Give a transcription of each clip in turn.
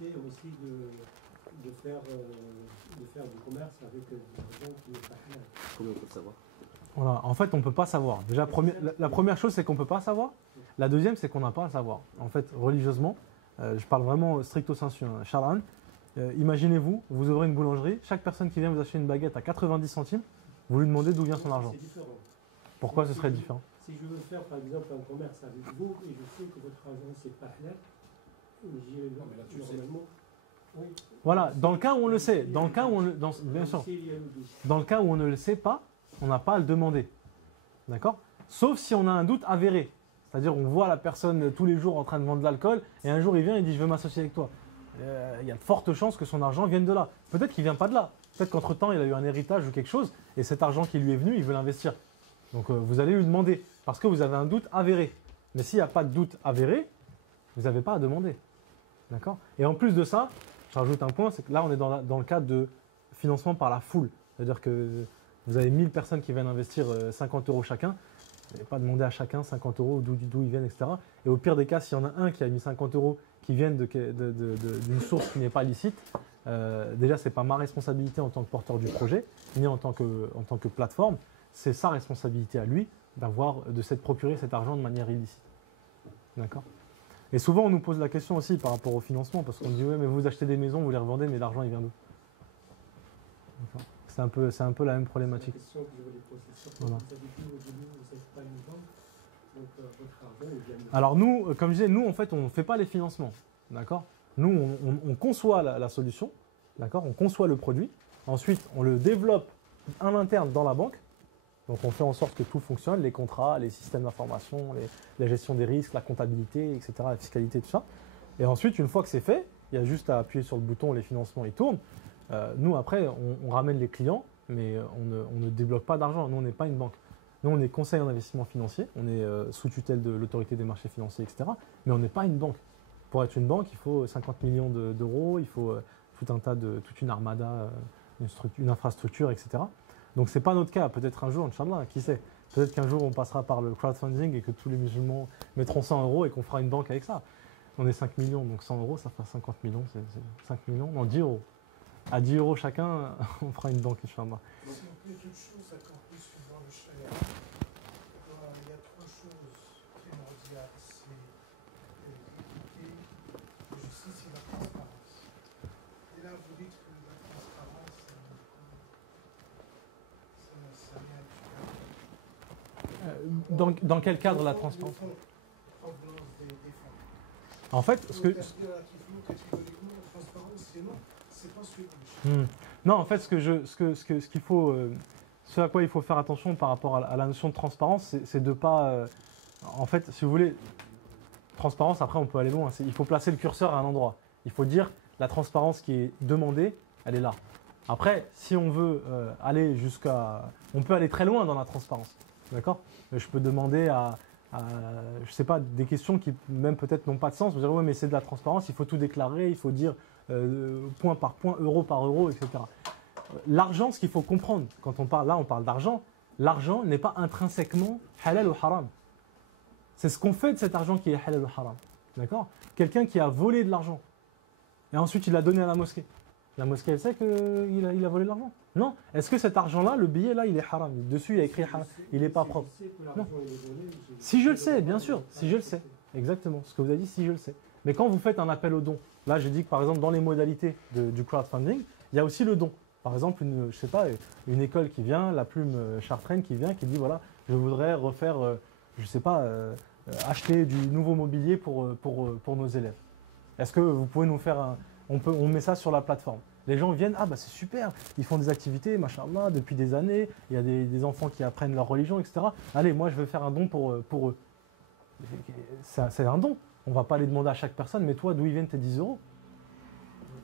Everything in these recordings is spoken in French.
possibilité aussi de faire du commerce avec des gens qui n'est pas clair. Comment on peut le savoir? Voilà, en fait, on ne peut pas savoir. Déjà, la première chose, c'est qu'on ne peut pas savoir. La deuxième, c'est qu'on n'a pas à savoir. En fait, religieusement, je parle vraiment stricto sensu, hein, Shar'an, imaginez-vous, vous ouvrez une boulangerie, chaque personne qui vient vous acheter une baguette à 90 centimes, vous lui demandez d'où vient son argent. C'est différent. Pourquoi ce serait différent? Si je veux faire par exemple un commerce avec vous et je sais que votre argent c'est pas clair, j'irai normalement. Oui. Voilà, dans le cas où on le sait, bien sûr, dans le cas où on ne le sait pas, on n'a pas à le demander. D'accord? Sauf si on a un doute avéré. C'est-à-dire on voit la personne tous les jours en train de vendre de l'alcool et un jour il vient et dit je veux m'associer avec toi. Il y a de fortes chances que son argent vienne de là. Peut-être qu'il ne vient pas de là. Peut-être qu'entre-temps il a eu un héritage ou quelque chose et cet argent qui lui est venu, il veut l'investir. Donc vous allez lui demander parce que vous avez un doute avéré. Mais s'il n'y a pas de doute avéré, vous n'avez pas à demander. D'accord? Et en plus de ça, je rajoute un point, c'est que là on est dans le cadre de financement par la foule. C'est-à-dire que vous avez 1000 personnes qui viennent investir 50 € chacun. Vous n'allez pas demander à chacun 50 € d'où ils viennent, etc. Et au pire des cas, s'il y en a un qui a mis 50 € qui viennent d'une source qui n'est pas licite, déjà ce n'est pas ma responsabilité en tant que porteur du projet, ni en tant que plateforme. C'est sa responsabilité à lui de s'être procuré cet argent de manière illicite. D'accord? Et souvent, on nous pose la question aussi par rapport au financement, parce qu'on dit « ouais, mais vous achetez des maisons, vous les revendez, mais l'argent, il vient d'où ?» C'est un peu la même problématique. C'est la question que je voulais poser. Surtout Voilà. vous avez dit au début, vous n'êtes pas une banque, donc votre argent, il vient de... Alors nous, comme je disais, nous, en fait, on ne fait pas les financements. D'accord? Nous, on conçoit la solution, d'accord? On conçoit le produit. Ensuite, on le développe en interne dans la banque. Donc on fait en sorte que tout fonctionne, les contrats, les systèmes d'information, la gestion des risques, la comptabilité, etc., la fiscalité, tout ça. Et ensuite, une fois que c'est fait, il y a juste à appuyer sur le bouton, les financements, ils tournent. Nous, après, on ramène les clients, mais on ne débloque pas d'argent. Nous, on n'est pas une banque. Nous, on est conseil en investissement financier, on est sous tutelle de l'autorité des marchés financiers, etc. Mais on n'est pas une banque. Pour être une banque, il faut 50 millions d'euros, il faut toute une armada, une infrastructure, etc. Donc, ce n'est pas notre cas. Peut-être un jour, Inch'Allah, qui sait? Peut-être qu'un jour, on passera par le crowdfunding et que tous les musulmans mettront 100 € et qu'on fera une banque avec ça. On est 5 millions, donc 100 €, ça fait 50 millions, c'est 5 millions, non, 10 €. À 10 € chacun, on fera une banque, Inch'Allah. Si on fait toute chose accomplie suivant le sharia, il y a trois choses primordiales, c'est l'équité, la justice et la transparence. Et là, vous dites que la transparence, ça vient du... Dans quel cadre la transparence? Provenance des fonds. En fait, c'est pas suivant. Non, en fait, ce à quoi il faut faire attention par rapport à la notion de transparence, c'est de pas, en fait, si vous voulez, transparence. Après, on peut aller loin. Il faut placer le curseur à un endroit. Il faut dire la transparence qui est demandée, elle est là. Après, si on veut aller on peut aller très loin dans la transparence, d'accord? Je peux demander je sais pas, des questions qui même peut-être n'ont pas de sens. Vous dire, ouais, mais c'est de la transparence, il faut tout déclarer, il faut dire point par point, euro par euro, etc. L'argent, ce qu'il faut comprendre, quand on parle d'argent, l'argent n'est pas intrinsèquement halal ou haram. C'est ce qu'on fait de cet argent qui est halal ou haram. D'accord? Quelqu'un qui a volé de l'argent et ensuite il l'a donné à la mosquée. La mosquée, elle sait qu'il a volé de l'argent? Non. Est-ce que cet argent-là, le billet là, il est haram? Dessus, il y a écrit haram. Il n'est pas propre. Non. Si je le sais, bien sûr. Si je le sais. Exactement. Ce que vous avez dit, si je le sais. Mais quand vous faites un appel au don, là, j'ai dit que par exemple, dans les modalités du crowdfunding, il y a aussi le don. Par exemple, une école qui vient, la plume Chartraine qui vient, qui dit voilà, je voudrais refaire, acheter du nouveau mobilier pour nos élèves. Est-ce que vous pouvez nous faire on met ça sur la plateforme. Les gens viennent, ah bah c'est super, ils font des activités, machallah, depuis des années, il y a des enfants qui apprennent leur religion, etc. Allez, moi je veux faire un don pour eux. C'est un don. On ne va pas aller demander à chaque personne, mais toi, d'où ils viennent tes 10 €?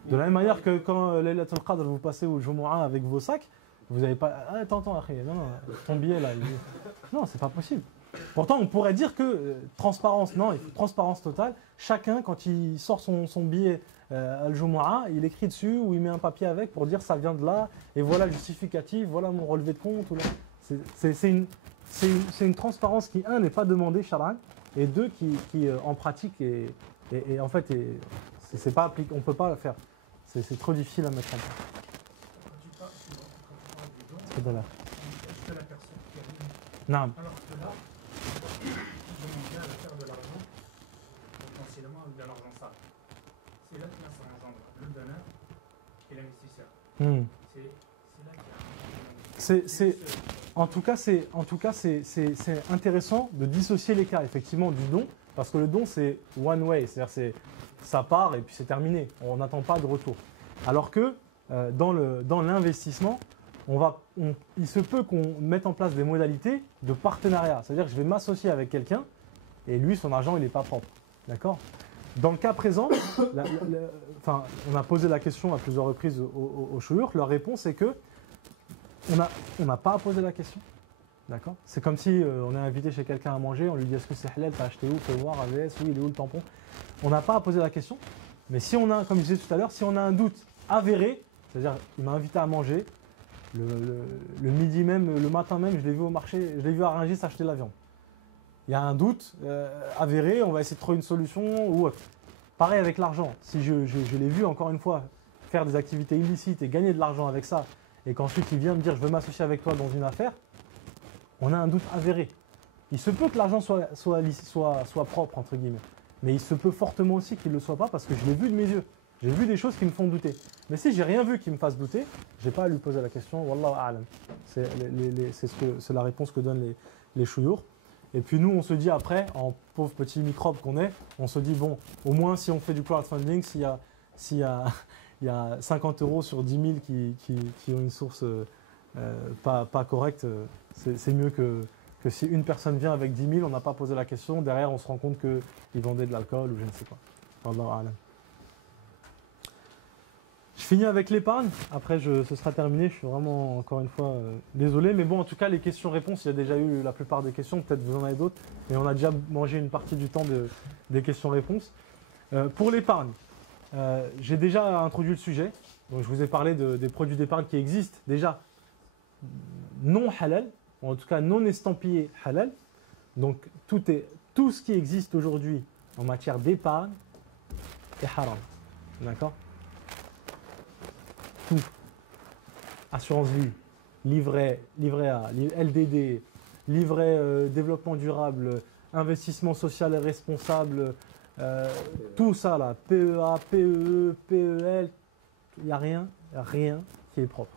De la même manière que quand Laylatul Qadr, vous passez au Jumu'ah avec vos sacs, vous n'avez pas. Ah, attends, non, ton billet là. Non, c'est pas possible. Pourtant, on pourrait dire que transparence, non, il faut transparence totale. Chacun, quand il sort son billet al Jumu'ah, il écrit dessus ou il met un papier avec pour dire ça vient de là, et voilà le justificatif, voilà mon relevé de compte. C'est une transparence qui, un, n'est pas demandée, Shar'an, et deux, qui en pratique, en fait, C'est pas on ne peut pas le faire. C'est trop difficile à mettre en place. Quand tu parles du don, C'est de là. est-ce que la personne qui a donné, Non. alors que là, il demande bien à faire de l'argent, potentiellement de l'argent sale. C'est là que là, ça engendre le donneur et l'investisseur. C'est là qu'il y a En tout cas, c'est intéressant de dissocier les cas effectivement du don, parce que le don c'est one way, c'est-à-dire ça part et puis c'est terminé. On n'attend pas de retour. Alors que dans l'investissement, il se peut qu'on mette en place des modalités de partenariat. C'est-à-dire que je vais m'associer avec quelqu'un et lui, son argent, il n'est pas propre. D'accord ? Dans le cas présent, on a posé la question à plusieurs reprises aux chouyours. Leur réponse est que on n'a pas à poser la question. D'accord ? C'est comme si on est invité chez quelqu'un à manger, on lui dit est-ce que c'est halal, t'as acheté où, fais voir, AVS, oui, il est où le tampon ? On n'a pas à poser la question. Mais si on a, comme je disais tout à l'heure, si on a un doute avéré, c'est-à-dire il m'a invité à manger, le midi même, le matin même, je l'ai vu au marché, je l'ai vu à Rungis acheter de la viande. Il y a un doute avéré, on va essayer de trouver une solution ou autre. Pareil avec l'argent. Si je l'ai vu encore une fois faire des activités illicites et gagner de l'argent avec ça, et qu'ensuite il vient me dire je veux m'associer avec toi dans une affaire, on a un doute avéré. Il se peut que l'argent soit propre, entre guillemets. Mais il se peut fortement aussi qu'il ne le soit pas parce que je l'ai vu de mes yeux. J'ai vu des choses qui me font douter. Mais si j'ai rien vu qui me fasse douter, je n'ai pas à lui poser la question. Wallahu a'lam. C'est la réponse que donnent les chouyours. Et puis nous, on se dit après, en pauvre petit microbe qu'on est, on se dit bon, au moins si on fait du crowdfunding, s'il y a 50 € sur 10 000 qui ont une source pas correcte, c'est mieux que si une personne vient avec 10 000, on n'a pas posé la question, derrière on se rend compte qu'ils vendaient de l'alcool ou je ne sais quoi. Wallahu a'lam. Je finis avec l'épargne, après ce sera terminé, je suis vraiment encore une fois désolé, mais bon en tout cas les questions-réponses, il y a déjà eu la plupart des questions, peut-être vous en avez d'autres, mais on a déjà mangé une partie du temps des questions-réponses. Pour l'épargne, j'ai déjà introduit le sujet, donc je vous ai parlé des produits d'épargne qui existent déjà non halal, ou en tout cas non estampillés halal, donc tout ce qui existe aujourd'hui en matière d'épargne est haram, d'accord ? Tout. Assurance vie, livret A, LDD, livret développement durable, investissement social et responsable, tout ça là, PEA, PEE, PEL, il n'y a rien qui est propre.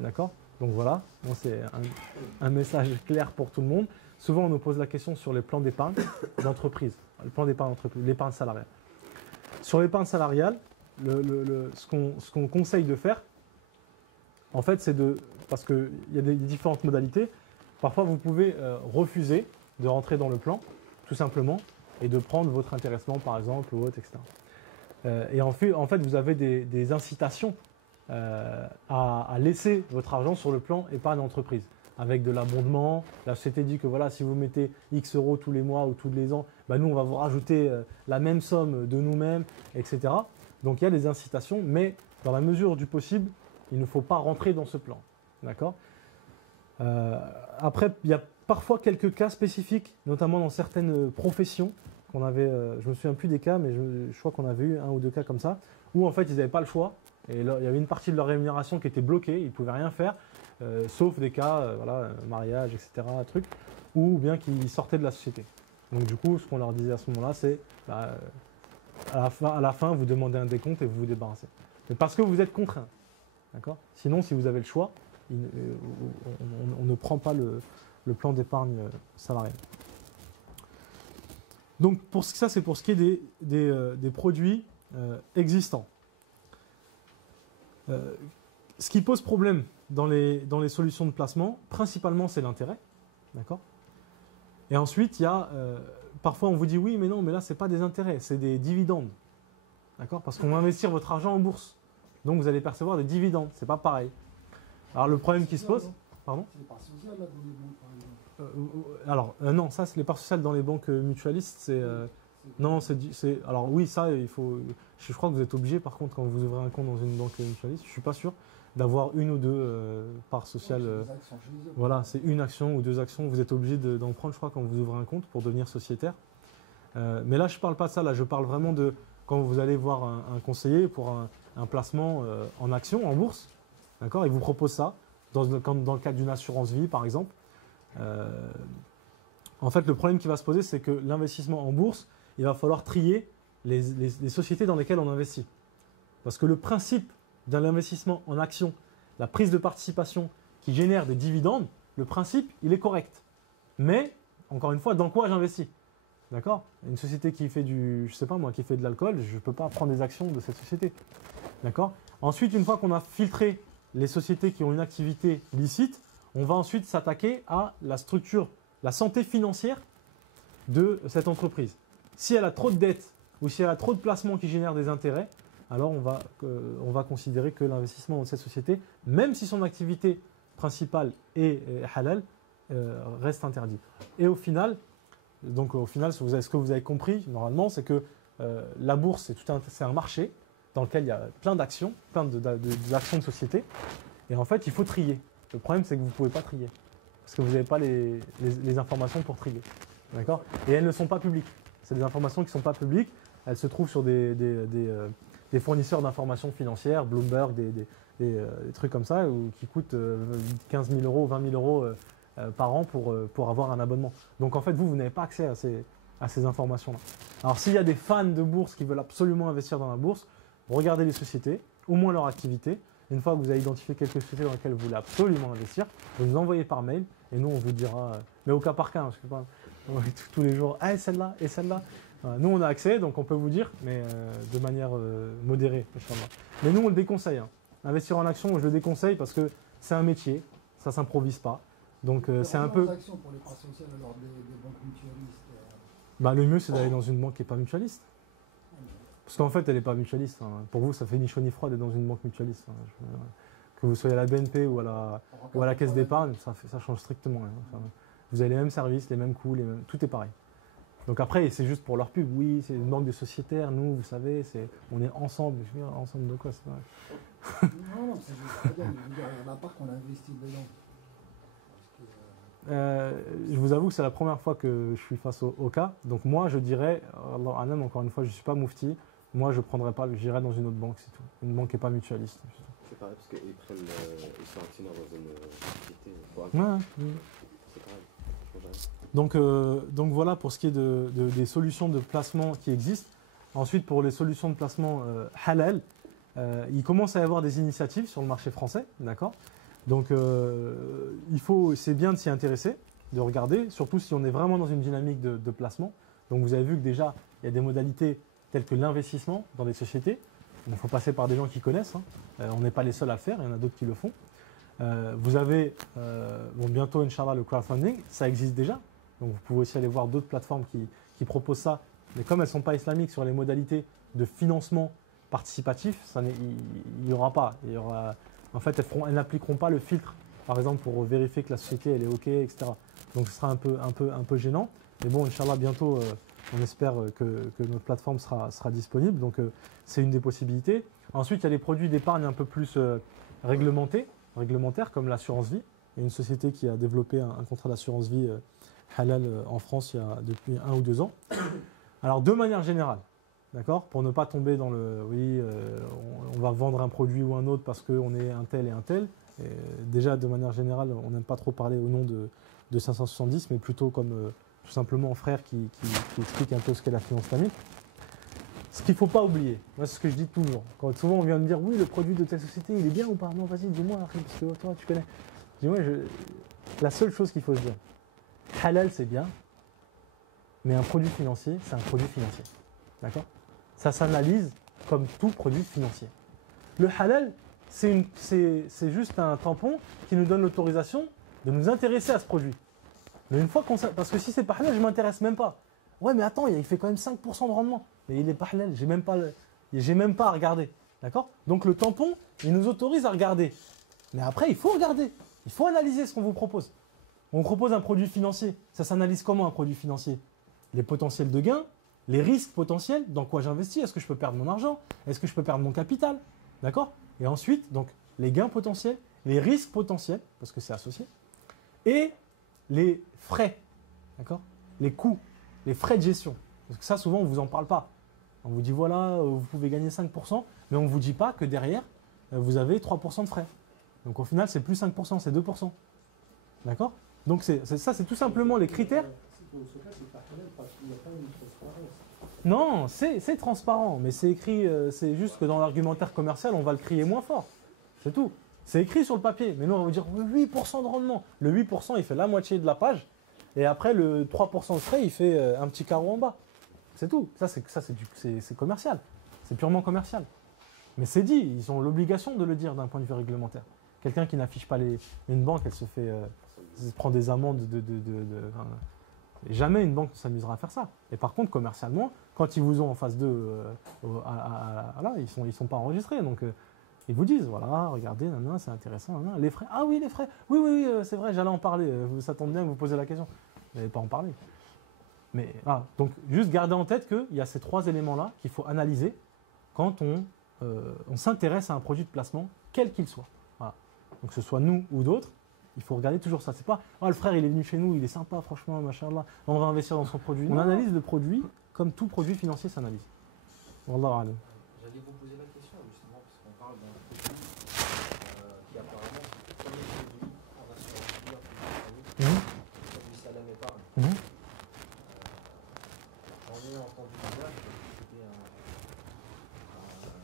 D'accord ? Donc voilà, bon, c'est un message clair pour tout le monde. Souvent on nous pose la question sur les plans d'épargne d'entreprise, le plan d'épargne d'entreprise, l'épargne salariale. Sur l'épargne salariale, ce qu'on conseille de faire, en fait, c'est parce qu'il y a des différentes modalités. Parfois, vous pouvez refuser de rentrer dans le plan, tout simplement, et de prendre votre intéressement, par exemple, ou autre, etc. Et en fait, vous avez des incitations à laisser votre argent sur le plan épargne entreprise, avec de l'abondement. La société dit que voilà, si vous mettez X euros tous les mois ou tous les ans, bah, nous, on va vous rajouter la même somme de nous-mêmes, etc. Donc, il y a des incitations, mais dans la mesure du possible, il ne faut pas rentrer dans ce plan. D'accord ? Après, il y a parfois quelques cas spécifiques, notamment dans certaines professions, qu'on avait, je ne me souviens plus des cas, mais je crois qu'on avait eu 1 ou 2 cas comme ça, où en fait ils n'avaient pas le choix, et là, il y avait une partie de leur rémunération qui était bloquée, ils ne pouvaient rien faire, sauf des cas, voilà, mariage, etc., truc, ou bien qu'ils sortaient de la société. Donc du coup, ce qu'on leur disait à ce moment-là, c'est à la fin, vous demandez un décompte et vous vous débarrassez. Mais parce que vous êtes contraint. D'accord ? Sinon, si vous avez le choix, on ne prend pas le plan d'épargne salariale. Donc, ça, c'est pour ce qui est des produits existants. Ce qui pose problème dans les solutions de placement, principalement, c'est l'intérêt. D'accord ? Et ensuite, il y a parfois, on vous dit oui, mais non, mais là, ce n'est pas des intérêts, c'est des dividendes. D'accord ? Parce qu'on va investir votre argent en bourse. Donc, vous allez percevoir des dividendes. Ce n'est pas pareil. Alors, le problème qui se pose… Pardon ? C'est les parts sociales là, dans les banques, par exemple. Non, ça, c'est les parts sociales dans les banques mutualistes. Non, alors oui, ça, il faut… Je crois que vous êtes obligé, par contre, quand vous ouvrez un compte dans une banque mutualiste, je ne suis pas sûr, d'avoir 1 ou 2 parts sociales. Voilà, c'est 1 action ou 2 actions. Vous êtes obligé d'en prendre, je crois, quand vous ouvrez un compte pour devenir sociétaire. Mais là, je ne parle pas de ça. Là, je parle vraiment quand vous allez voir un conseiller pour un placement en action, en bourse, d'accord, il vous propose ça, dans le cadre d'une assurance vie, par exemple. En fait, le problème qui va se poser, c'est que l'investissement en bourse, il va falloir trier les sociétés dans lesquelles on investit. Parce que le principe d'un investissement en action, la prise de participation qui génère des dividendes, le principe, il est correct. Mais, encore une fois, dans quoi j'investis? D'accord? Une société qui fait je sais pas moi, qui fait de l'alcool, je ne peux pas prendre des actions de cette société. D'accord? Ensuite, une fois qu'on a filtré les sociétés qui ont une activité licite, on va ensuite s'attaquer à la structure, la santé financière de cette entreprise. Si elle a trop de dettes ou si elle a trop de placements qui génèrent des intérêts, alors on va considérer que l'investissement dans cette société, même si son activité principale est halal, reste interdit. Et au final, ce que vous avez compris, normalement, c'est que la bourse, c'est un marché dans lequel il y a plein d'actions, d'actions de société. Et en fait, il faut trier. Le problème, c'est que vous ne pouvez pas trier. Parce que vous n'avez pas les informations pour trier. D'accord? Et elles ne sont pas publiques. C'est des informations qui ne sont pas publiques. Elles se trouvent sur des fournisseurs d'informations financières, Bloomberg, des trucs comme ça, qui coûtent 15 000 euros, 20 000 euros par an pour avoir un abonnement. Donc en fait, vous n'avez pas accès à ces informations-là. Alors s'il y a des fans de bourse qui veulent absolument investir dans la bourse, regardez les sociétés, au moins leur activité. Une fois que vous avez identifié quelques sociétés dans lesquelles vous voulez absolument investir, vous nous envoyez par mail et nous on vous dira, mais au cas par cas, je sais pas, tous les jours, ah et celle-là, et celle-là. Nous on a accès, donc on peut vous dire, mais de manière modérée, Inch'Allah. Mais nous on le déconseille. Investir en action, je le déconseille parce que c'est un métier, ça ne s'improvise pas. Donc c'est un peu. Pour les potentiels, alors, des banques mutualistes. Le mieux c'est d'aller dans une banque qui n'est pas mutualiste. Parce qu'en fait, elle n'est pas mutualiste. Pour vous, ça fait ni chaud ni froid d'être dans une banque mutualiste. Que vous soyez à la BNP ou à la caisse d'épargne, ça change strictement rien. Vous avez les mêmes services, les mêmes coûts, tout est pareil. Donc après, c'est juste pour leur pub. Oui, c'est une banque de sociétaires. Nous, vous savez, on est ensemble. Je veux dire, ensemble de quoi? Non, c'est juste bien. Il y en a pas qu'on investit dedans. Je vous avoue que c'est la première fois que je suis face au cas. Donc moi, je dirais, Allah Alam, encore une fois, je ne suis pas moufti. Moi, je prendrais pas, j'irais dans une autre banque, c'est tout. Une banque qui n'est pas mutualiste. C'est pareil, parce qu'ils sont actionnaires dans une société. C'est pareil. Donc voilà pour ce qui est des solutions de placement qui existent. Ensuite, pour les solutions de placement halal, il commence à y avoir des initiatives sur le marché français, d'accord? Donc c'est bien de s'y intéresser, de regarder, surtout si on est vraiment dans une dynamique de placement. Donc vous avez vu que déjà, il y a des modalités telles que l'investissement dans des sociétés. Il faut passer par des gens qui connaissent. On n'est pas les seuls à le faire, il y en a d'autres qui le font. Vous avez bientôt, Inch'Allah, le crowdfunding, ça existe déjà. Donc vous pouvez aussi aller voir d'autres plateformes qui proposent ça. Mais comme elles ne sont pas islamiques sur les modalités de financement participatif, il n'y aura pas. En fait, elles n'appliqueront pas le filtre, par exemple, pour vérifier que la société elle est OK, etc. Donc ce sera un peu gênant. Mais bon, Inch'Allah, bientôt, on espère que notre plateforme sera disponible. Donc c'est une des possibilités. Ensuite, il y a les produits d'épargne un peu plus réglementaires, comme l'assurance vie. Il y a une société qui a développé un contrat d'assurance vie halal en France depuis 1 ou 2 ans. Alors, de manière générale, d'accord, pour ne pas tomber dans on va vendre un produit ou un autre parce qu'on est un tel et un tel. Et déjà, de manière générale, on n'aime pas trop parler au nom de 570, mais plutôt comme tout simplement frère qui explique un peu ce qu'est la finance islamique. Ce qu'il ne faut pas oublier, moi c'est ce que je dis toujours. Quand souvent on vient me dire oui, le produit de telle société, il est bien ou pas? Non, vas-y, dis-moi, parce que toi, tu connais. Dis-moi, la seule chose qu'il faut se dire, halal c'est bien, mais un produit financier, c'est un produit financier. D'accord? Ça s'analyse comme tout produit financier. Le halal, c'est juste un tampon qui nous donne l'autorisation de nous intéresser à ce produit. Mais une fois parce que si c'est pas halal, je ne m'intéresse même pas. Ouais, mais attends, il fait quand même 5% de rendement. Mais il n'est pas halal, j'ai même pas à regarder. D'accord? Donc le tampon, il nous autorise à regarder. Mais après, il faut regarder. Il faut analyser ce qu'on vous propose. On propose un produit financier. Ça s'analyse comment un produit financier? Les potentiels de gains, les risques potentiels, dans quoi j'investis, est-ce que je peux perdre mon argent, est-ce que je peux perdre mon capital, d'accord? Et ensuite, donc, les gains potentiels, les risques potentiels, parce que c'est associé, et les frais, d'accord? Les coûts, les frais de gestion. Parce que ça, souvent, on ne vous en parle pas. On vous dit voilà, vous pouvez gagner 5%, mais on ne vous dit pas que derrière, vous avez 3% de frais. Donc au final, c'est plus 5%, c'est 2%. D'accord? Donc ça, c'est tout simplement les critères. Dans ce cas, c'est pas halal parce qu'il n'y a pas une transparence. Non, c'est transparent, mais c'est écrit, c'est juste que dans l'argumentaire commercial, on va le crier moins fort. C'est tout. C'est écrit sur le papier, mais nous, on va vous dire 8% de rendement. Le 8%, il fait la moitié de la page, et après, le 3% de frais, il fait un petit carreau en bas. C'est tout. Ça, c'est commercial. C'est purement commercial. Mais c'est dit, ils ont l'obligation de le dire d'un point de vue réglementaire. Quelqu'un qui n'affiche pas une banque, elle se prend des amendes enfin, jamais une banque ne s'amusera à faire ça. Et par contre, commercialement, quand ils vous ont en face d'eux, là, ils sont pas enregistrés. Donc, ils vous disent, voilà, regardez, c'est intéressant. Les frais, ah oui, les frais. Oui, c'est vrai, j'allais en parler. Ça tombe bien que vous posez la question. Vous n'allez pas en parler. Mais voilà. Donc, juste gardez en tête qu'il y a ces 3 éléments-là qu'il faut analyser quand on s'intéresse à un produit de placement, quel qu'il soit. Voilà. Donc, que ce soit nous ou d'autres, il faut regarder toujours ça. C'est pas, le frère, il est venu chez nous, il est sympa, franchement, machallah, on va investir dans son produit. On analyse le produit comme tout produit financier s'analyse. Wallah alam. J'allais vous poser la question, justement, parce qu'on parle d'un produit qui apparemment, comme le produit en assurance vie, le produit Salam Épargne. J'en ai entendu dire que c'était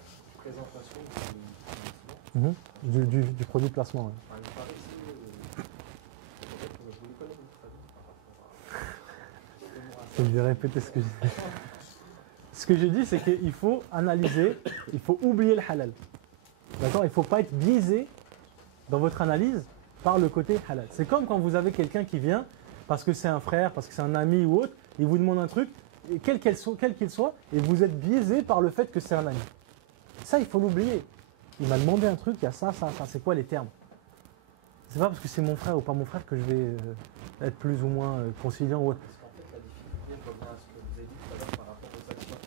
une présentation Du produit de placement. Ouais. Enfin, il me paraissait, peut-être que je voulais connaître votre avis par rapport à Je vais répéter ce que j'ai dit. Ce que j'ai dit, c'est qu'il faut analyser, il faut oublier le halal. D'accord? Il ne faut pas être biaisé dans votre analyse par le côté halal. C'est comme quand vous avez quelqu'un qui vient, parce que c'est un frère, parce que c'est un ami ou autre, il vous demande un truc, et quel qu'il soit, et vous êtes biaisé par le fait que c'est un ami. Ça, il faut l'oublier. Il m'a demandé un truc, il y a ça. C'est quoi les termes? C'est pas parce que c'est mon frère ou pas mon frère que je vais être plus ou moins conciliant ou autre. parce qu'en fait, la difficulté revient à ce que vous avez dit tout à l'heure par rapport aux actions.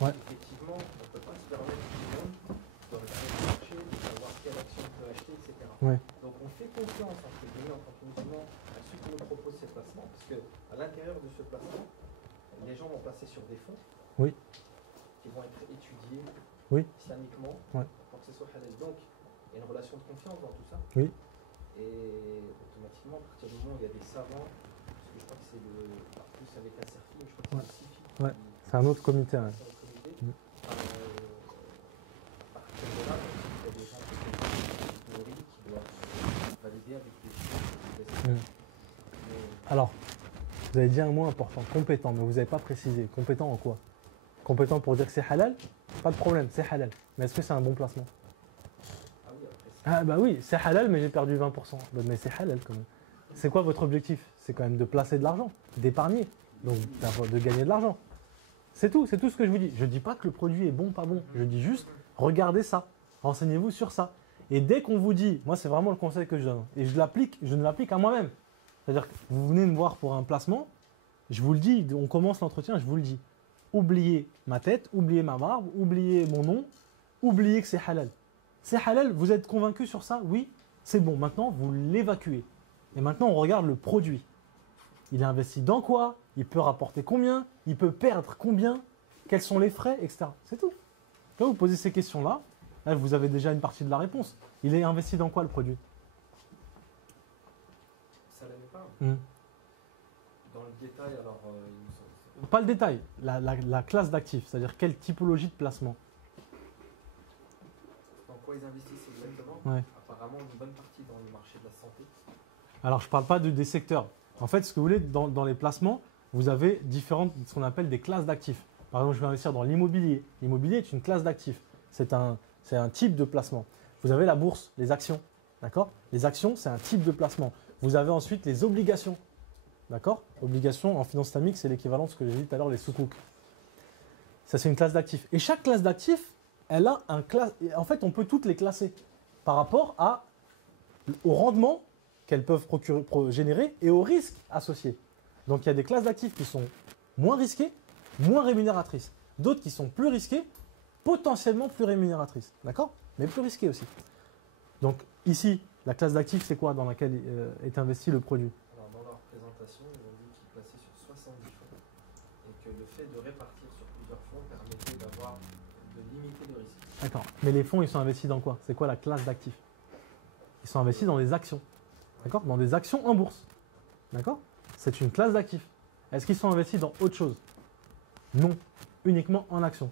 Ouais. Effectivement, on ne peut pas se permettre tout le monde de regarder le marché, de savoir quelle action on peut acheter, etc. Ouais. Donc on fait confiance, entre guillemets, en tant que musulmans, à ceux qui nous proposent ces placements, parce qu'à l'intérieur de ce placement, les gens vont passer sur des fonds Oui. qui vont être étudiés Oui. islamiquement Ouais. pour que ce soit halal. Donc, il y a une relation de confiance dans tout ça. Oui. Et automatiquement, à partir du moment où il y a des savants, parce que je crois que c'est plus avec la CERFI, mais je crois que c'est le CIFI. Ouais. C'est un autre comité. Ouais. C'est un comité. À partir de là, donc, il y a des gens qui ont des théories qui doivent valider avec des chiffres. Alors, vous avez dit un mot important, compétent, mais vous n'avez pas précisé. Compétent en quoi? Compétent pour dire que c'est halal? Pas de problème, c'est halal. Mais est-ce que c'est un bon placement? Ah oui, après Ah bah oui, c'est halal, mais j'ai perdu 20%. Mais c'est halal quand même. C'est quoi votre objectif? C'est quand même de placer de l'argent, d'épargner, donc de gagner de l'argent. C'est tout ce que je vous dis. Je ne dis pas que le produit est bon, pas bon. Je dis juste, regardez ça, renseignez-vous sur ça. Et dès qu'on vous dit, moi c'est vraiment le conseil que je donne, et je ne l'applique à moi-même. C'est-à-dire que vous venez me voir pour un placement, je vous le dis, on commence l'entretien, je vous le dis. Oubliez ma tête, oubliez ma barbe, oubliez mon nom, oubliez que c'est halal. C'est halal, vous êtes convaincu sur ça? Oui, c'est bon. Maintenant, vous l'évacuez. Et maintenant, on regarde le produit. Il est investi dans quoi? Il peut rapporter combien? Il peut perdre combien? Quels sont les frais, etc. C'est tout. Là, vous posez ces questions-là. Là, vous avez déjà une partie de la réponse. Il est investi dans quoi, le produit? ça l'avait pas. Hmm. Dans le détail, alors, Pas le détail, la classe d'actifs, c'est-à-dire quelle typologie de placement. dans quoi ils investissent exactement? Ouais. Apparemment, une bonne partie dans le marché de la santé. Alors, je ne parle pas des secteurs. En fait, ce que vous voulez, dans les placements, vous avez différentes, ce qu'on appelle des classes d'actifs. Par exemple, je vais investir dans l'immobilier. L'immobilier est une classe d'actifs. C'est un type de placement. Vous avez la bourse, les actions. D'accord? Les actions, c'est un type de placement. Vous avez ensuite les obligations. D'accord? Obligations en finance islamique, c'est l'équivalent de ce que j'ai dit tout à l'heure, les soukouk. Ça, c'est une classe d'actifs. Et chaque classe d'actifs, elle a un classe. En fait, on peut toutes les classer par rapport au rendement qu'elles peuvent générer et aux risques associés. Donc, il y a des classes d'actifs qui sont moins risquées, moins rémunératrices. D'autres qui sont plus risquées, potentiellement plus rémunératrices. D'accord? Mais plus risquées aussi. Donc, ici, la classe d'actifs, c'est quoi dans laquelle est investi le produit? Alors, dans leur présentation, ils ont dit qu'ils plaçaient sur 70 fonds et que le fait de répartir sur plusieurs fonds permettait de limiter le risque. D'accord. Mais les fonds, ils sont investis dans quoi? C'est quoi la classe d'actifs? Ils sont investis dans des actions. D'accord? Dans des actions en bourse. D'accord? C'est une classe d'actifs. Est-ce qu'ils sont investis dans autre chose? Non. Uniquement en actions.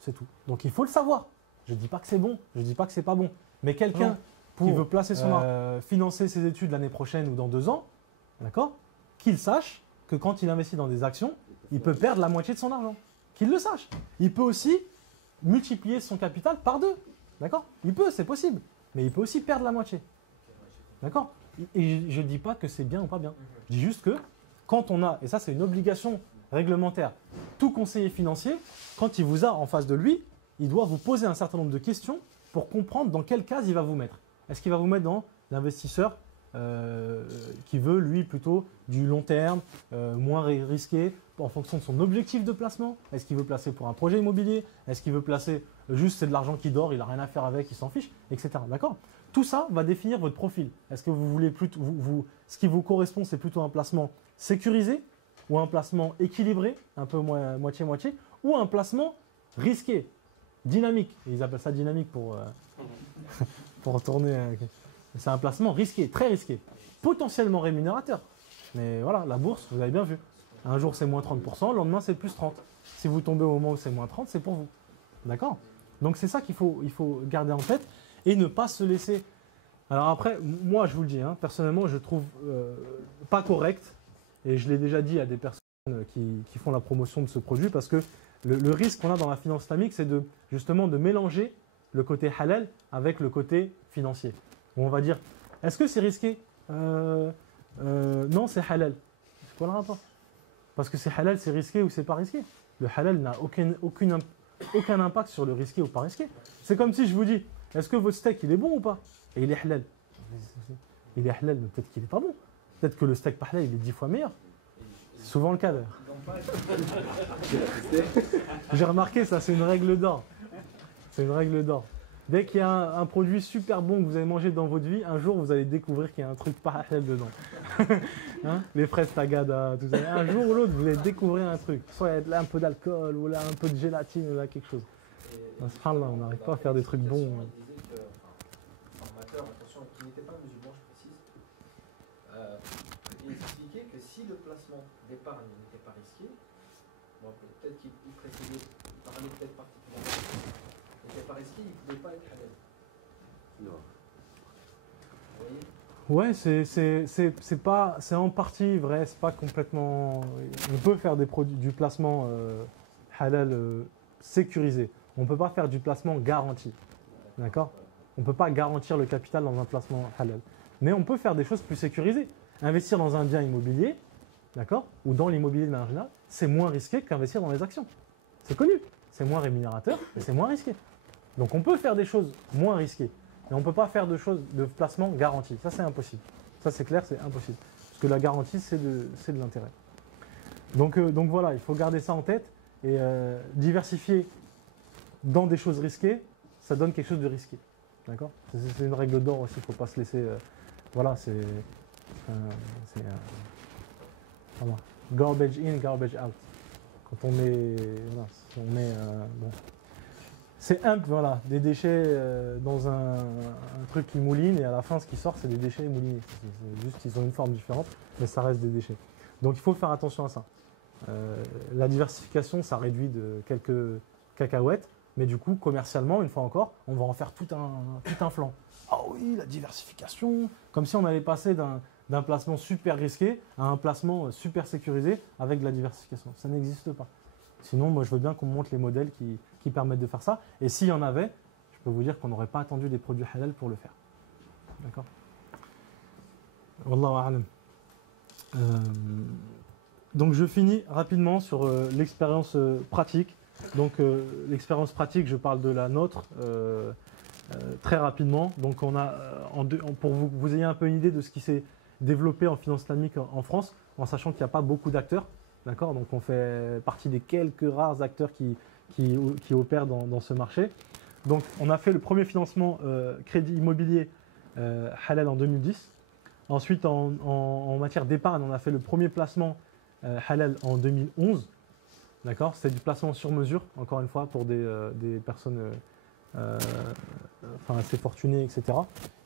C'est tout. Donc il faut le savoir. Je ne dis pas que c'est bon, je ne dis pas que c'est pas bon. Mais quelqu'un qui veut placer son argent, financer ses études l'année prochaine ou dans 2 ans, d'accord? Qu'il sache que quand il investit dans des actions, il peut perdre la moitié de son argent. Qu'il le sache. Il peut aussi multiplier son capital par 2. D'accord? Il peut, c'est possible. Mais il peut aussi perdre la moitié. D'accord? Et je ne dis pas que c'est bien ou pas bien. Je dis juste que quand on a, et ça c'est une obligation réglementaire, tout conseiller financier, quand il vous a en face de lui, il doit vous poser un certain nombre de questions pour comprendre dans quelle case il va vous mettre. Est-ce qu'il va vous mettre dans l'investisseur qui veut, lui, plutôt du long terme, moins risqué, en fonction de son objectif de placement? Est-ce qu'il veut placer pour un projet immobilier? Est-ce qu'il veut placer juste c'est de l'argent qui dort, il n'a rien à faire avec, il s'en fiche, etc. D'accord? Tout ça va définir votre profil. Est-ce que vous voulez plutôt, ce qui vous correspond, c'est plutôt un placement sécurisé ou un placement équilibré, un peu moitié-moitié, ou un placement risqué, dynamique. Et ils appellent ça dynamique pour retourner. C'est un placement risqué, très risqué, potentiellement rémunérateur. Mais voilà, la bourse, vous avez bien vu. Un jour, c'est moins 30%, le lendemain, c'est plus 30%. Si vous tombez au moment où c'est moins 30%, c'est pour vous. D'accord? Donc, c'est ça il faut garder en tête et ne pas se laisser. Alors après, moi, je vous le dis, hein, personnellement, je trouve pas correct, et je l'ai déjà dit à des personnes qui font la promotion de ce produit, parce que le risque qu'on a dans la finance islamique, c'est justement de mélanger le côté halal avec le côté financier. Où on va dire, est-ce que c'est risqué? Non, c'est halal. C'est quoi le rapport? Parce que c'est halal, c'est risqué ou c'est pas risqué? Le halal n'a aucun impact sur le risqué ou pas risqué. C'est comme si je vous dis, est-ce que votre steak, il est bon ou pas? Et il est halal. Il est halal, mais peut-être qu'il n'est pas bon. Peut-être que le steak pas halal, il est 10 fois meilleur. C'est souvent le cas d'ailleurs. J'ai remarqué ça, c'est une règle d'or. C'est une règle d'or. Dès qu'il y a un produit super bon que vous avez mangé dans votre vie, un jour vous allez découvrir qu'il y a un truc pas halal dedans. Hein? Les fraises tagada, tout ça. Un jour ou l'autre, vous allez découvrir un truc. Soit il y a un peu d'alcool, ou là un peu de gélatine, ou là quelque chose. Subhanallah, on n'arrive pas à faire des trucs bons. Formateur, attention, qui n'était pas musulman, je précise, il expliquait que si le placement d'épargne n'était pas risqué, bon, peut-être qu'il précisait, il parlait peut-être particulièrement, n'était pas risqué, il ne pouvait pas être halal. Non. Vous voyez? Ouais, c'est en partie vrai, c'est pas complètement. On peut faire du placement halal sécurisé. On ne peut pas faire du placement garanti. D'accord? On ne peut pas garantir le capital dans un placement halal. Mais on peut faire des choses plus sécurisées. Investir dans un bien immobilier, d'accord? Ou dans l'immobilier de manière générale, c'est moins risqué qu'investir dans les actions. C'est connu. C'est moins rémunérateur et c'est moins risqué. Donc on peut faire des choses moins risquées. Mais on ne peut pas faire de placement garanti. Ça, c'est impossible. Ça, c'est clair, c'est impossible. Parce que la garantie, c'est de l'intérêt. Donc voilà, il faut garder ça en tête et diversifier dans des choses risquées, ça donne quelque chose de risqué. D'accord? C'est une règle d'or aussi, il ne faut pas se laisser. Voilà, voilà. Garbage in, garbage out. Quand on est. Voilà, bon. C'est voilà, des déchets dans un truc qui mouline et à la fin, ce qui sort, c'est des déchets moulinés. C'est juste qu'ils ont une forme différente, mais ça reste des déchets. Donc il faut faire attention à ça. La diversification, ça réduit de quelques cacahuètes. Mais du coup, commercialement, une fois encore, on va en faire tout un flanc. Ah oui, la diversification, comme si on allait passer d'un placement super risqué à un placement super sécurisé avec de la diversification. Ça n'existe pas. Sinon, moi, je veux bien qu'on montre les modèles qui permettent de faire ça. Et s'il y en avait, je peux vous dire qu'on n'aurait pas attendu des produits halal pour le faire. D'accord? Wallahu a'lam. Donc, je finis rapidement sur l'expérience pratique. Donc l'expérience pratique, je parle de la nôtre très rapidement. Donc on a, pour vous ayez un peu une idée de ce qui s'est développé en finance islamique en France, en sachant qu'il n'y a pas beaucoup d'acteurs, d'accord. Donc on fait partie des quelques rares acteurs qui opèrent dans ce marché. Donc on a fait le premier financement crédit immobilier halal en 2010. Ensuite en matière d'épargne, on a fait le premier placement halal en 2011. D'accord? C'est du placement sur mesure, encore une fois, pour des personnes assez fortunées, etc.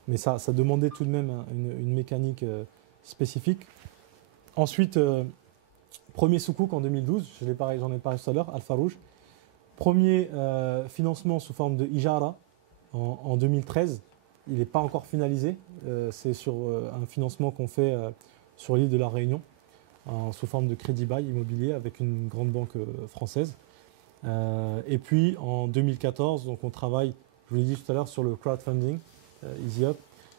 Mais ça demandait tout de même une mécanique spécifique. Ensuite, premier soukouk en 2012, j'en ai parlé tout à l'heure, Alpha Rouge. Premier financement sous forme de Ijara en 2013. Il n'est pas encore finalisé. C'est sur un financement qu'on fait sur l'île de la Réunion, sous forme de crédit bail immobilier avec une grande banque française. Et puis en 2014, donc on travaille, je vous l'ai dit tout à l'heure, sur le crowdfunding, EasyUp,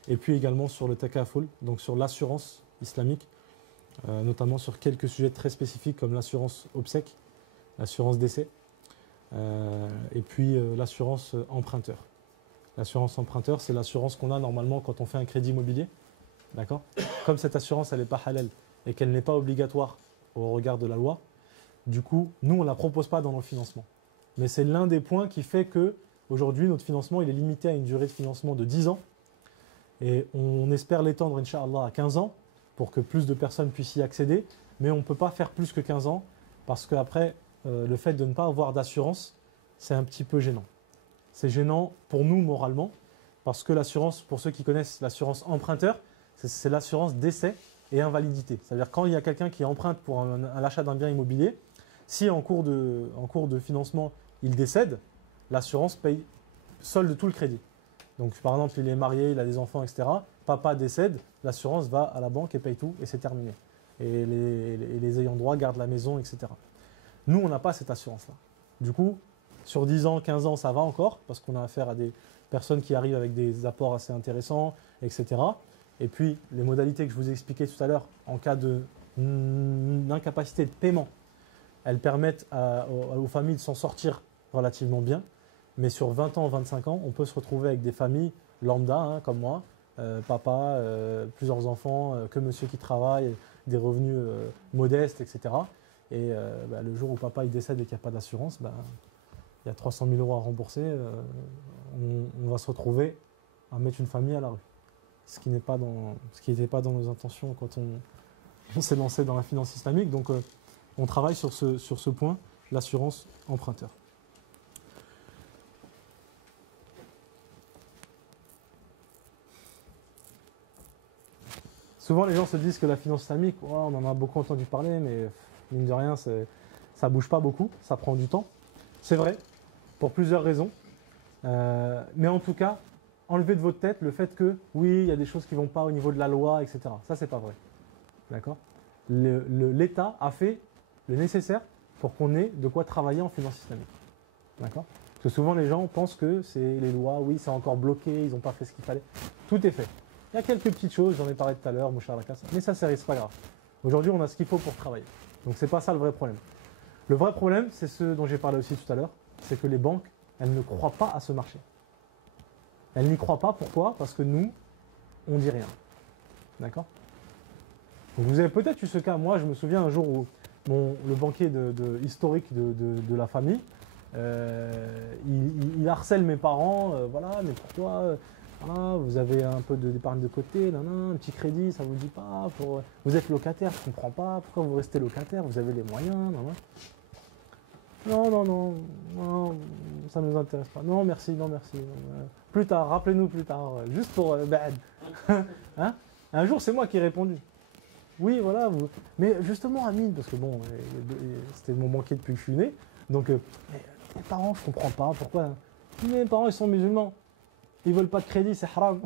et puis également sur le takaful, donc sur l'assurance islamique, notamment sur quelques sujets très spécifiques comme l'assurance obsèque, l'assurance décès, et puis l'assurance emprunteur. L'assurance emprunteur, c'est l'assurance qu'on a normalement quand on fait un crédit immobilier. D'accord ? Comme cette assurance, elle n'est pas halal et qu'elle n'est pas obligatoire au regard de la loi, du coup, nous, on ne la propose pas dans nos financements. Mais c'est l'un des points qui fait qu'aujourd'hui, notre financement, il est limité à une durée de financement de 10 ans. Et on espère l'étendre, Inch'Allah, à 15 ans pour que plus de personnes puissent y accéder. Mais on ne peut pas faire plus que 15 ans parce qu'après, le fait de ne pas avoir d'assurance, c'est un petit peu gênant. C'est gênant pour nous moralement parce que l'assurance, pour ceux qui connaissent l'assurance emprunteur, c'est l'assurance décès et invalidité. C'est-à-dire quand il y a quelqu'un qui emprunte pour l'achat d'un bien immobilier, si en cours de financement il décède, l'assurance paye solde tout le crédit. Donc par exemple il est marié, il a des enfants, etc. Papa décède, l'assurance va à la banque et paye tout et c'est terminé. Et les ayants droit gardent la maison, etc. Nous on n'a pas cette assurance-là. Du coup, sur 10 ans, 15 ans, ça va encore, parce qu'on a affaire à des personnes qui arrivent avec des apports assez intéressants, etc. Et puis, les modalités que je vous ai expliquées tout à l'heure, en cas d'incapacité de paiement, elles permettent aux familles de s'en sortir relativement bien. Mais sur 20 ans, 25 ans, on peut se retrouver avec des familles lambda, comme moi, papa, plusieurs enfants, que monsieur qui travaille, des revenus modestes, etc. Et le jour où papa il décède et qu'il n'y a pas d'assurance, il y a 300 000 € à rembourser, on va se retrouver à mettre une famille à la rue. Ce qui n'était pas dans nos intentions quand on s'est lancé dans la finance islamique. Donc on travaille sur ce point, l'assurance emprunteur. Souvent les gens se disent que la finance islamique, on en a beaucoup entendu parler, mais mine de rien, ça ne bouge pas beaucoup, ça prend du temps. C'est vrai, pour plusieurs raisons. Mais en tout cas, enlevez de votre tête le fait que, oui, il y a des choses qui ne vont pas au niveau de la loi, etc. Ça, c'est pas vrai. D'accord ? L'État a fait le nécessaire pour qu'on ait de quoi travailler en finance islamique. D'accord ? Parce que souvent, les gens pensent que c'est les lois, oui, c'est encore bloqué, ils n'ont pas fait ce qu'il fallait. Tout est fait. Il y a quelques petites choses, j'en ai parlé tout à l'heure, Mouchar Lakas, mais ça, c'est pas grave. Aujourd'hui, on a ce qu'il faut pour travailler. Donc, c'est pas ça le vrai problème. Le vrai problème, c'est ce dont j'ai parlé aussi tout à l'heure, c'est que les banques, elles ne croient pas à ce marché. Elles n'y croient pas, pourquoi ? Parce que nous, on ne dit rien. D'accord ? Donc vous avez peut-être eu ce cas. Moi, je me souviens un jour où le banquier historique de la famille, il harcèle mes parents, voilà, mais pourquoi voilà, vous avez un peu d'épargne de côté, un petit crédit, ça ne vous dit pas, vous êtes locataire, je ne comprends pas, pourquoi vous restez locataire, vous avez les moyens, non, ça ne nous intéresse pas. Non, merci. Plus tard, rappelez-nous plus tard, juste pour hein? Un jour, c'est moi qui ai répondu. Oui, voilà, mais justement, Amine, parce que bon, c'était mon banquier depuis que je suis né, donc mes parents, je ne comprends pas, pourquoi mes parents, ils sont musulmans. Ils ne veulent pas de crédit, c'est haram.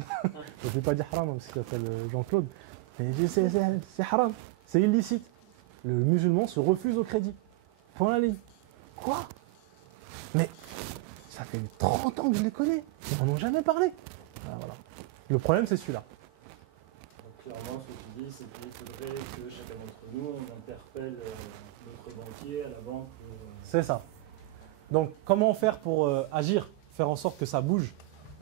Je ne vais pas dire haram parce qu'il s'appelle Jean-Claude. Mais c'est haram, c'est illicite. Le musulman se refuse au crédit. Point la ligne. Quoi ? Mais ça fait 30 ans que je les connais. Ils n'en ont jamais parlé. Voilà. Le problème, c'est celui-là. Donc, clairement, ce que tu dis, c'est qu'il faudrait que chacun d'entre nous, on interpelle notre banquier à la banque. C'est ça. Donc, comment faire pour agir, faire en sorte que ça bouge ?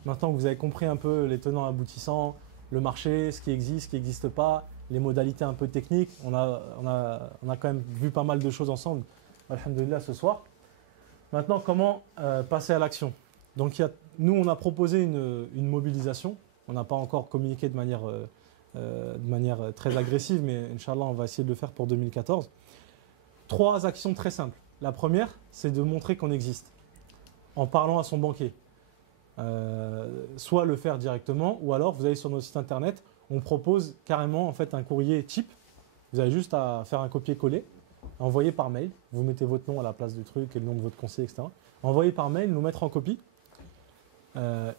Maintenant que vous avez compris un peu les tenants aboutissants, le marché, ce qui existe, ce qui n'existe pas, les modalités un peu techniques, on a quand même vu pas mal de choses ensemble, alhamdoulilah, ce soir. Maintenant, comment passer à l'action ? Donc, nous, on a proposé une mobilisation. On n'a pas encore communiqué de manière très agressive, mais Inch'Allah, on va essayer de le faire pour 2014. 3 actions très simples. La première, c'est de montrer qu'on existe en parlant à son banquier. Soit le faire directement, ou alors vous allez sur notre site internet, on propose carrément en fait un courrier type. Vous avez juste à faire un copier-coller, envoyer par mail. Vous mettez votre nom à la place du truc et le nom de votre conseiller, etc. Envoyer par mail, nous mettre en copie.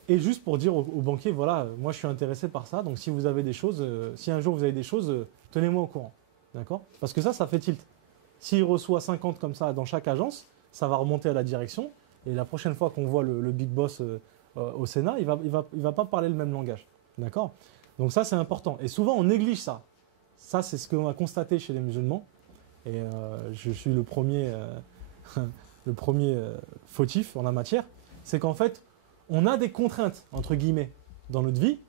Et juste pour dire au banquier, voilà, moi je suis intéressé par ça, donc si vous avez des choses, si un jour vous avez des choses, tenez-moi au courant. D'accord ? Parce que ça fait tilt. S'il reçoit 50 comme ça dans chaque agence, ça va remonter à la direction. Et la prochaine fois qu'on voit le big boss au Sénat, il va pas parler le même langage. D'accord ? Donc ça, c'est important. Et souvent, on néglige ça. Ça, c'est ce qu'on a constaté chez les musulmans. Et je suis le premier, fautif en la matière. C'est qu'en fait, on a des contraintes, entre guillemets, dans notre vie,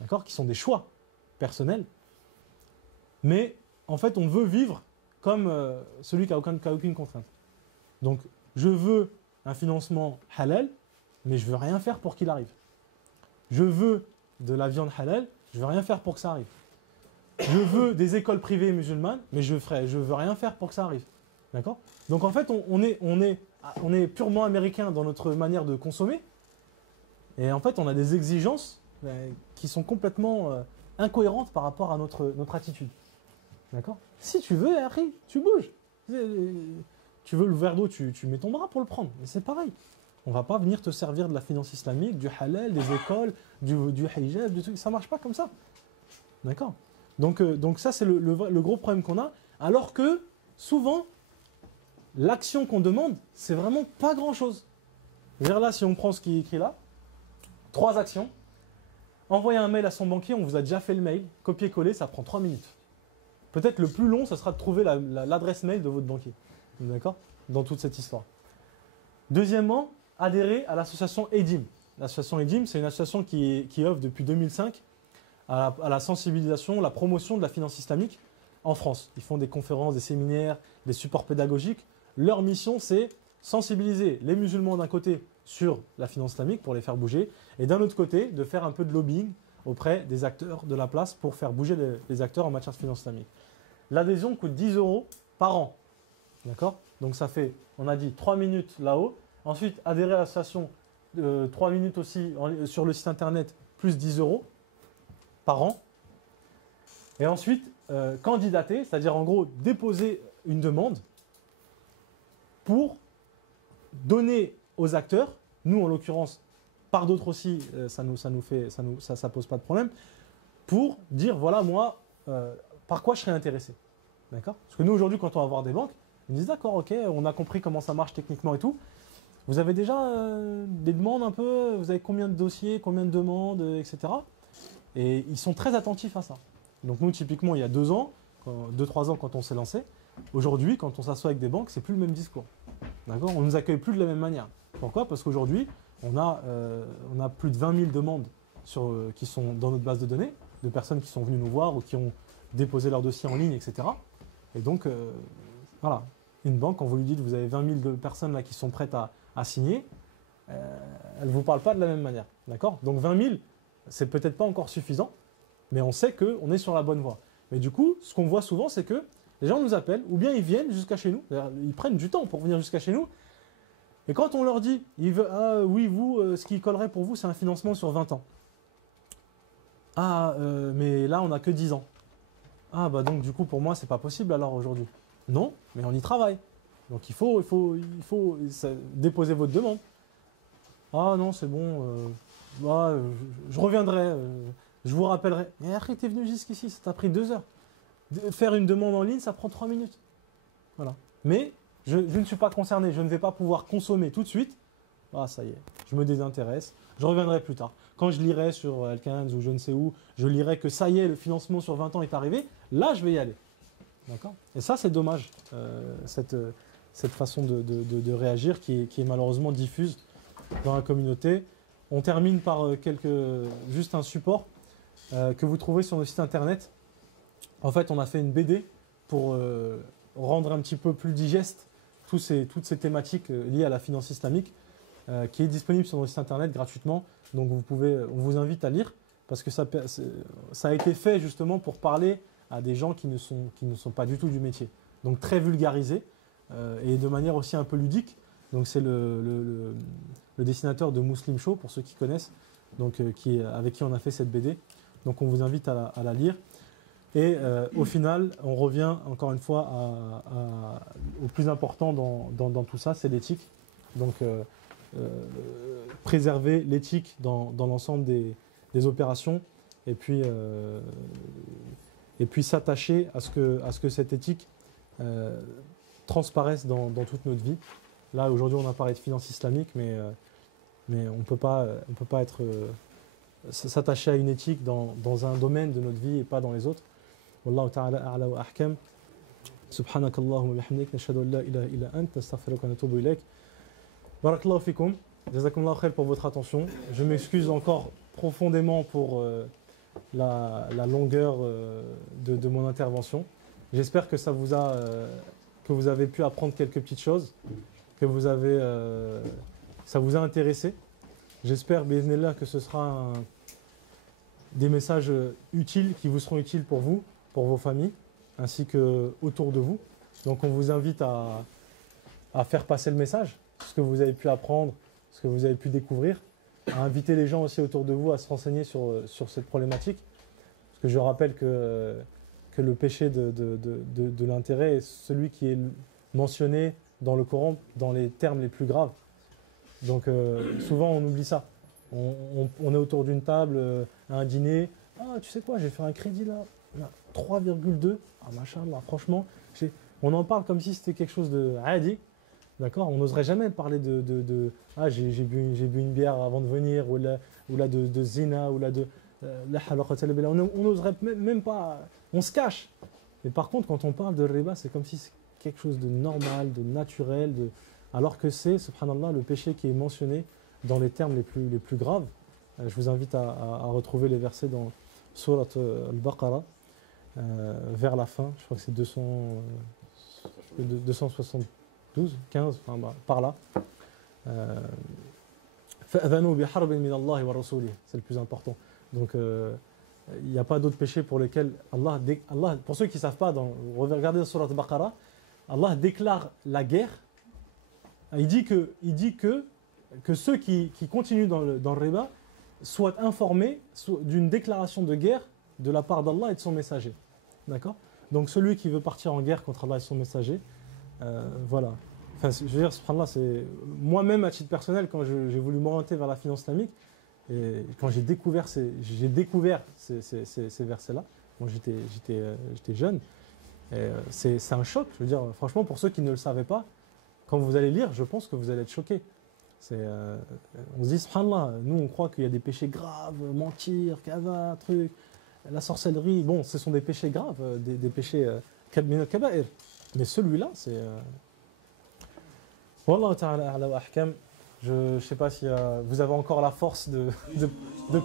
d'accord, qui sont des choix personnels. Mais en fait, on veut vivre comme celui qui n'a aucune contrainte. Donc, je veux un financement halal, mais je ne veux rien faire pour qu'il arrive. Je veux de la viande halal, je ne veux rien faire pour que ça arrive. Je veux des écoles privées musulmanes, mais je ne veux rien faire pour que ça arrive. D'accord ? Donc en fait, on est purement américain dans notre manière de consommer. Et en fait, on a des exigences qui sont complètement incohérentes par rapport à notre attitude. D'accord ? Si tu veux, Harry, tu bouges. Tu veux le verre d'eau, tu mets ton bras pour le prendre. Mais c'est pareil. On ne va pas venir te servir de la finance islamique, du halal, des écoles, du hijab, du truc. Ça ne marche pas comme ça. D'accord ? Donc ça, c'est le gros problème qu'on a. Alors que, souvent, l'action qu'on demande, c'est vraiment pas grand-chose. C'est-à-dire là, si on prend ce qui est écrit là, 3 actions. Envoyer un mail à son banquier, on vous a déjà fait le mail. Copier-coller, ça prend 3 minutes. Peut-être le plus long, ça sera de trouver l'adresse mail de votre banquier. D'accord ? Dans toute cette histoire. Deuxièmement, adhérer à l'association EDIM. L'association EDIM, c'est une association qui œuvre depuis 2005 à la sensibilisation, la promotion de la finance islamique en France. Ils font des conférences, des séminaires, des supports pédagogiques. Leur mission, c'est sensibiliser les musulmans d'un côté sur la finance islamique pour les faire bouger, et d'un autre côté, de faire un peu de lobbying auprès des acteurs de la place pour faire bouger les acteurs en matière de finance islamique. L'adhésion coûte 10 € par an. D'accord ? Donc ça fait, on a dit 3 minutes là-haut. Ensuite, adhérer à l'association 3 minutes aussi sur le site internet, plus 10 € par an. Et ensuite, candidater, c'est-à-dire en gros déposer une demande pour donner aux acteurs, nous en l'occurrence, par d'autres aussi, ça pose pas de problème, pour dire voilà moi, par quoi je serais intéressé. D'accord ? Parce que nous aujourd'hui, quand on va voir des banques, ils nous disent d'accord, ok, on a compris comment ça marche techniquement et tout. Vous avez déjà des demandes un peu, vous avez combien de dossiers, combien de demandes, etc. Et ils sont très attentifs à ça. Donc nous, typiquement, il y a 2 ans, 2-3 ans quand on s'est lancé, aujourd'hui, quand on s'assoit avec des banques, c'est plus le même discours. D'accord ? On ne nous accueille plus de la même manière. Pourquoi ? Parce qu'aujourd'hui, on a plus de 20 000 demandes qui sont dans notre base de données, de personnes qui sont venues nous voir ou qui ont déposé leur dossier en ligne, etc. Et donc, voilà, une banque, quand vous lui dites que vous avez 20 000 personnes là, qui sont prêtes à signer, elle ne vous parle pas de la même manière. D'accord ? Donc 20 000, c'est peut-être pas encore suffisant, mais on sait qu'on est sur la bonne voie. Mais du coup, ce qu'on voit souvent, c'est que les gens nous appellent, ou bien ils viennent jusqu'à chez nous, ils prennent du temps pour venir jusqu'à chez nous, et quand on leur dit, ah oui, vous, ce qui collerait pour vous, c'est un financement sur 20 ans. Ah, mais là, on n'a que 10 ans. Ah, bah donc du coup, pour moi, c'est pas possible alors aujourd'hui. Non, mais on y travaille. Donc il faut déposer votre demande. Ah non, c'est bon, je reviendrai, je vous rappellerai. Mais après, t'es venu jusqu'ici, ça t'a pris 2 heures. Faire une demande en ligne, ça prend 3 minutes. Voilà. Mais je ne suis pas concerné, je ne vais pas pouvoir consommer tout de suite. Ah, ça y est, je me désintéresse, je reviendrai plus tard. Quand je lirai sur Elkans ou je ne sais où, je lirai que ça y est, le financement sur 20 ans est arrivé, là, je vais y aller. D'accord ? Et ça, c'est dommage, cette façon de réagir qui est malheureusement diffuse dans la communauté. On termine par juste un support que vous trouvez sur le site internet. En fait, on a fait une BD pour rendre un petit peu plus digeste toutes ces thématiques liées à la finance islamique, qui est disponible sur notre site internet gratuitement. Donc on vous invite à lire, parce que ça a été fait justement pour parler à des gens qui ne sont pas du tout du métier. Donc très vulgarisé. et de manière aussi un peu ludique. Donc c'est le dessinateur de Muslim Show, pour ceux qui connaissent, donc, avec qui on a fait cette BD. Donc on vous invite à la lire. Et au final, on revient encore une fois au plus important dans tout ça, c'est l'éthique. Donc préserver l'éthique dans l'ensemble des opérations et puis s'attacher à ce que cette éthique transparaisse dans toute notre vie. Là, aujourd'hui, on a parlé de finance islamique, mais on ne peut pas s'attacher à une éthique dans un domaine de notre vie et pas dans les autres. Wallahu ta'ala a'la wa ahkam. Subhanak Allahumma bihamdik, nashhadu an la ilaha illa ant, nastaghfiruka wa natubu ilayk. Barakallahu fikum. Jazakumullahu khair pour votre attention. Je m'excuse encore profondément pour la longueur de mon intervention. J'espère que ça vous que vous avez pu apprendre quelques petites choses, que ça vous a intéressé. J'espère, bi'idhnillah, que ce sera des messages utiles, qui vous seront utiles pour vous, pour vos familles, ainsi que autour de vous. Donc on vous invite à faire passer le message, ce que vous avez pu apprendre, ce que vous avez pu découvrir, à inviter les gens aussi autour de vous à se renseigner sur cette problématique. Parce que je rappelle que le péché de l'intérêt est celui qui est mentionné dans le Coran dans les termes les plus graves. Donc souvent on oublie ça. On est autour d'une table, à un dîner. Ah, tu sais quoi, j'ai fait un crédit là, 3,2. Ah, machallah, franchement, on en parle comme si c'était quelque chose de adi. D'accord, on n'oserait jamais parler ah, j'ai bu une bière avant de venir, ou là de zina, ou là de on n'oserait même pas, on se cache. Mais par contre, quand on parle de riba, c'est comme si c'est quelque chose de normal, de naturel, alors que c'est, subhanallah, le péché qui est mentionné dans les termes les plus graves. Je vous invite à retrouver les versets dans Surat al-Baqarah, vers la fin, je crois que c'est 272, 15, enfin, par là. فَأَذَنُوا بِحَرْبٍ مِّنَ اللَّهِ وَرَسُولِهِ, c'est le plus important. Donc il n'y a pas d'autre péché pour lesquels Allah, pour ceux qui ne savent pas, regardez Surat al-Baqarah, Allah déclare la guerre. Il dit que ceux qui continuent dans le riba soient informés d'une déclaration de guerre de la part d'Allah et de son messager. D'accord ? Donc celui qui veut partir en guerre contre Allah et son messager, voilà. Enfin, je veux dire, subhanallah, c'est moi-même à titre personnel, quand j'ai voulu m'orienter vers la finance islamique, et quand j'ai découvert ces versets-là, bon, j'étais jeune, c'est un choc. Je veux dire, franchement, pour ceux qui ne le savaient pas, quand vous allez lire, je pense que vous allez être choqués. On se dit, subhanallah, nous on croit qu'il y a des péchés graves, mentir, kava, truc, la sorcellerie, bon, ce sont des péchés graves, des péchés kaba'ir. Mais celui-là, c'est... Wallahu ta'ala a'la wa ahkam. Je ne sais pas si vous avez encore la force de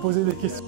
poser des questions.